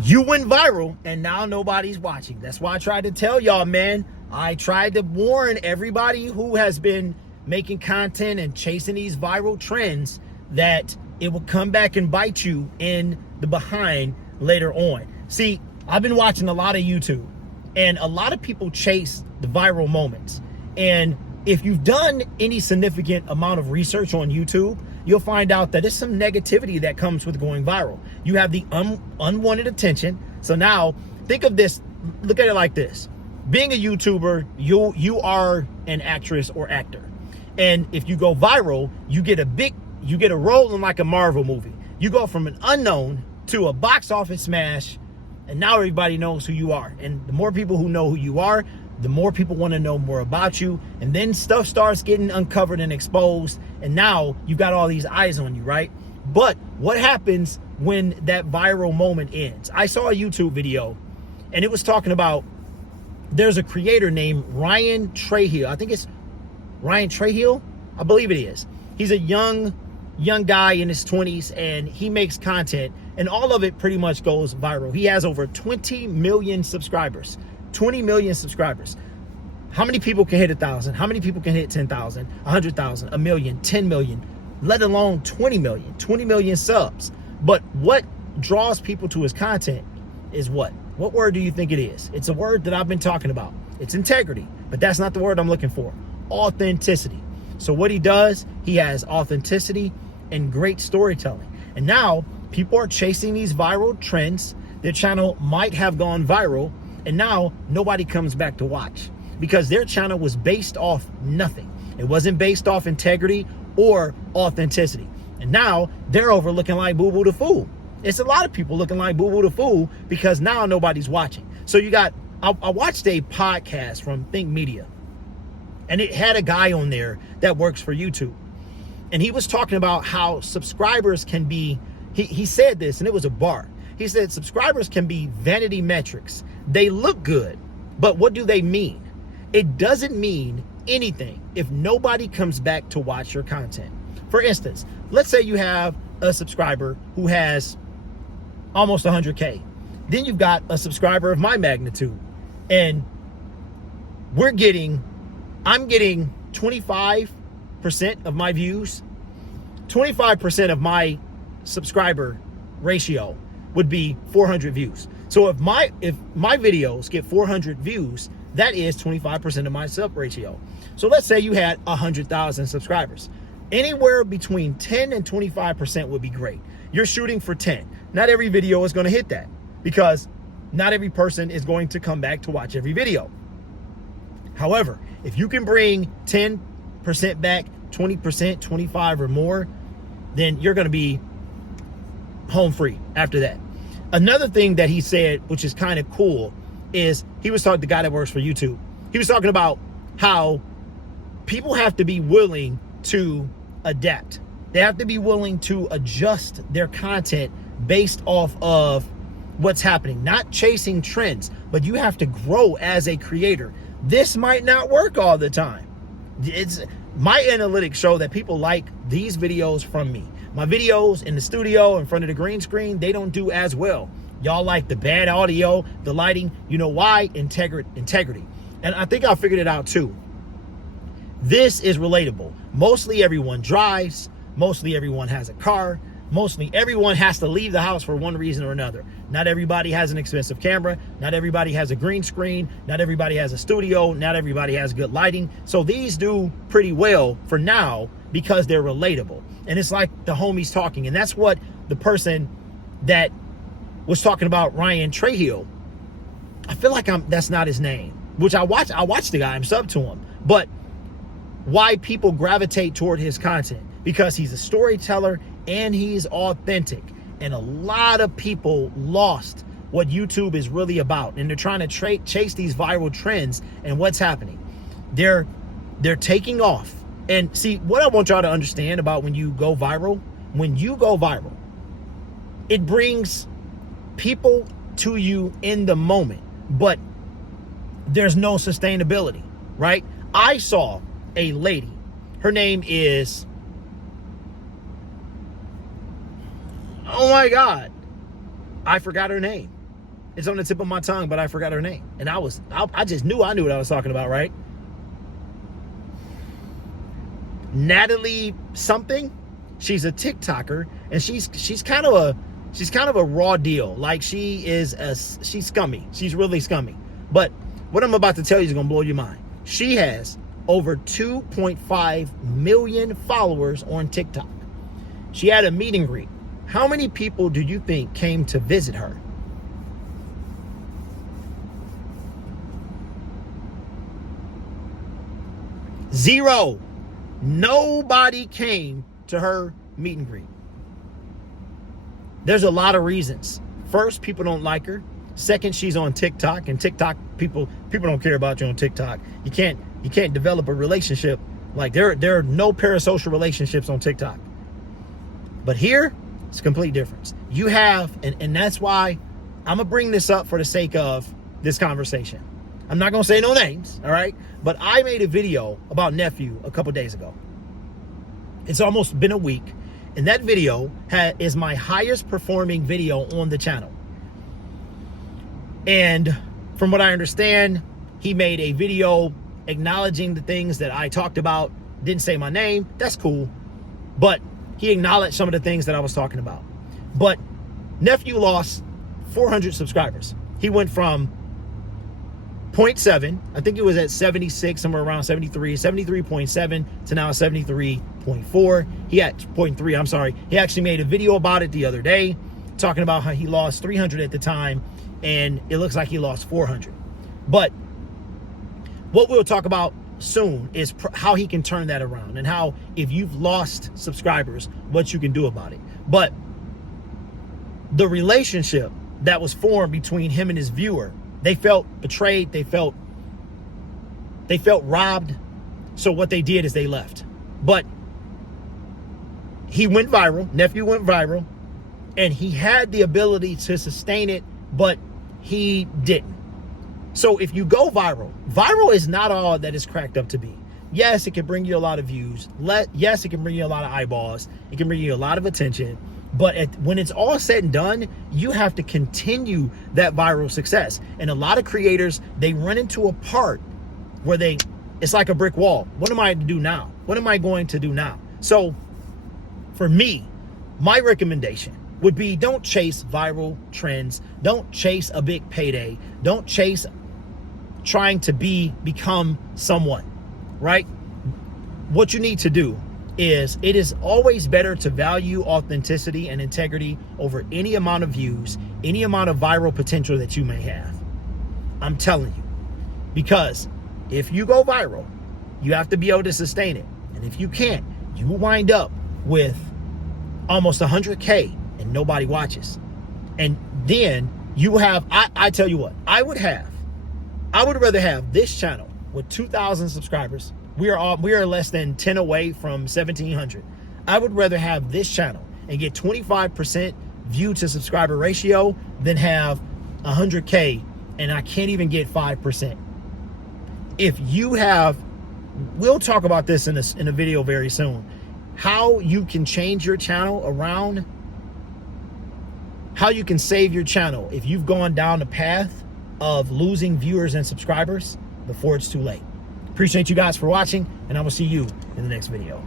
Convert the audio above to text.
You went viral and now nobody's watching. That's why I tried to tell y'all, man. I tried to warn everybody who has been making content and chasing these viral trends that it will come back and bite you in the behind later on. See, I've been watching a lot of YouTube, and a lot of people chase the viral moments. And if you've done any significant amount of research on YouTube, you'll find out that there's some negativity that comes with going viral. You have the unwanted attention. So now think of this, look at it like this. Being a YouTuber, you are an actress or actor. And if you go viral, you get a role in like a Marvel movie. You go from an unknown to a box office smash, and now everybody knows who you are. And the more people who know who you are, the more people want to know more about you. And then stuff starts getting uncovered and exposed. And now you've got all these eyes on you, right? But what happens when that viral moment ends? I saw a YouTube video, and it was talking about, there's a creator named Ryan Trehill. I think it's Ryan Trehill. I believe it is. He's a young guy in his 20s, and he makes content, and all of it pretty much goes viral. He has over 20 million subscribers. 20 million subscribers. How many people can hit 1,000? How many people can hit 10,000, 100,000, a million, 10 million, let alone 20 million, 20 million subs? But what draws people to his content is what? What word do you think it is? It's a word that I've been talking about. It's integrity, but that's not the word I'm looking for. Authenticity. So what he does, he has authenticity and great storytelling. And now people are chasing these viral trends. Their channel might have gone viral, and now nobody comes back to watch because their channel was based off nothing. It wasn't based off integrity or authenticity. And now they're over looking like Boo Boo the Fool. It's a lot of people looking like Boo Boo the Fool because now nobody's watching. So you got, I watched a podcast from Think Media, and it had a guy on there that works for YouTube. And he was talking about how subscribers can be, he said this, and it was a bar. He said subscribers can be vanity metrics. They look good, but what do they mean? It doesn't mean anything if nobody comes back to watch your content. For instance, let's say you have a subscriber who has almost 100K. Then you've got a subscriber of my magnitude, and I'm getting 25% of my views. 25% of my subscriber ratio would be 400 views. So if my videos get 400 views, that is 25% of my sub ratio. So let's say you had 100,000 subscribers. Anywhere between 10 and 25% would be great. You're shooting for 10. Not every video is going to hit that because not every person is going to come back to watch every video. However, if you can bring 10% back, 20%, 25 or more, then you're going to be home free after that. Another thing that he said, which is kind of cool, is he was talking to the guy that works for YouTube. He was talking about how people have to be willing to adapt. They have to be willing to adjust their content based off of what's happening, not chasing trends, but you have to grow as a creator. This might not work all the time. My analytics show that people like these videos from me. My videos in the studio in front of the green screen, they don't do as well. Y'all like the bad audio, the lighting. You know why? Integrity. And I think I figured it out too. This is relatable. Mostly everyone drives. Mostly everyone has a car. Mostly everyone has to leave the house for one reason or another. Not everybody has an expensive camera. Not everybody has a green screen. Not everybody has a studio. Not everybody has good lighting. So these do pretty well for now because they're relatable. And it's like the homies talking. And that's what the person that was talking about, Ryan Trehill, I feel like that's not his name, which I watched the guy, I'm sub to him. But why people gravitate toward his content? Because he's a storyteller and he's authentic. And a lot of people lost what YouTube is really about. And they're trying to chase these viral trends. And what's happening? They're taking off. And see, what I want y'all to understand about when you go viral, it brings people to you in the moment, but there's no sustainability, right? I saw a lady, her name is, oh my God, I forgot her name. It's on the tip of my tongue, but I forgot her name. And I just knew I knew what I was talking about, right? Natalie something. She's a TikToker, and she's kind of a raw deal. Like she's scummy. She's really scummy. But what I'm about to tell you is gonna blow your mind. She has over 2.5 million followers on TikTok. She had a meet and greet. How many people do you think came to visit her? Zero. Nobody came to her meet and greet. There's a lot of reasons. First, people don't like her. Second, she's on TikTok, and TikTok people don't care about you on TikTok. You can't develop a relationship. Like there are no parasocial relationships on TikTok. But here, it's a complete difference. You have, and that's why I'm gonna bring this up for the sake of this conversation. I'm not gonna say no names, all right? But I made a video about Nephew a couple days ago. It's almost been a week, and that video is my highest performing video on the channel. And from what I understand, he made a video acknowledging the things that I talked about. Didn't say my name. That's cool. But he acknowledged some of the things that I was talking about. But Nephew lost 400 subscribers. He went from 0.7, I think it was at 76, somewhere around 73.7 to now 73.4. He had 0.3, I'm sorry. He actually made a video about it the other day, talking about how he lost 300 at the time, and it looks like he lost 400. But what we'll talk about soon is how he can turn that around, and how if you've lost subscribers, what you can do about it. But the relationship that was formed between him and his viewer, they felt betrayed, they felt robbed. So what they did is they left. But he went viral, Nephew went viral, and he had the ability to sustain it, but he didn't. So if you go viral is not all that it's cracked up to be. Yes, it can bring you a lot of views. Yes, it can bring you a lot of eyeballs. It can bring you a lot of attention. But when it's all said and done, you have to continue that viral success. And a lot of creators, they run into a part where it's like a brick wall. What am I to do now? What am I going to do now? So for me, my recommendation would be, don't chase viral trends. Don't chase a big payday. Don't chase trying to become someone, right? What you need to do is, it is always better to value authenticity and integrity over any amount of views, any amount of viral potential that you may have. I'm telling you, because if you go viral, you have to be able to sustain it. And if you can't, you will wind up with almost 100K and nobody watches. And then you have, I tell you what, I would rather have this channel with 2,000 subscribers. We are less than 10 away from 1,700. I would rather have this channel and get 25% view to subscriber ratio than have 100K and I can't even get 5%. If you have, we'll talk about this in a video very soon, how you can change your channel around, how you can save your channel if you've gone down the path of losing viewers and subscribers before it's too late. Appreciate you guys for watching, and I will see you in the next video.